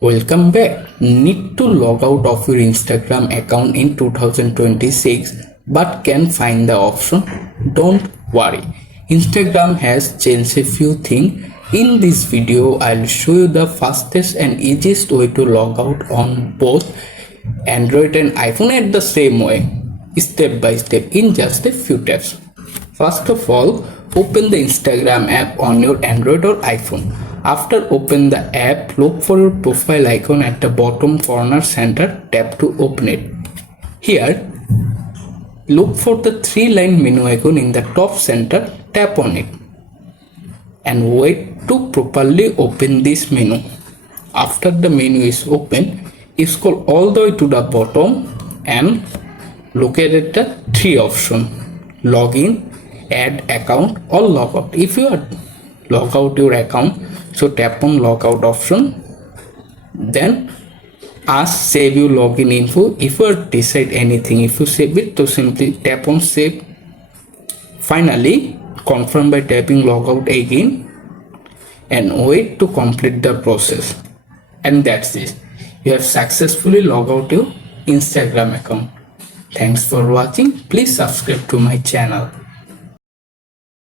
Welcome back. Need to log out of your Instagram account in 2026 but can't find the option? Don't worry. Instagram has changed a few things. In this video, I'll show you the fastest and easiest way to log out on both Android and iPhone at the same way, step by step in just a few steps. First of all, open the Instagram app on your Android or iPhone. After open the app, look for your profile icon at the bottom corner center, tap to open it. Here, look for the three-line menu icon in the top center, tap on it. And wait to properly open this menu. After the menu is open, scroll all the way to the bottom and look at the three options: login, add account or logout. If you are log out your account, so tap on logout option, then ask save your login info. If you decide anything, if you save it, so simply tap on save. Finally, confirm by tapping logout again and wait to complete the process. And that's it. You have successfully logged out your Instagram account. Thanks for watching. Please subscribe to my channel.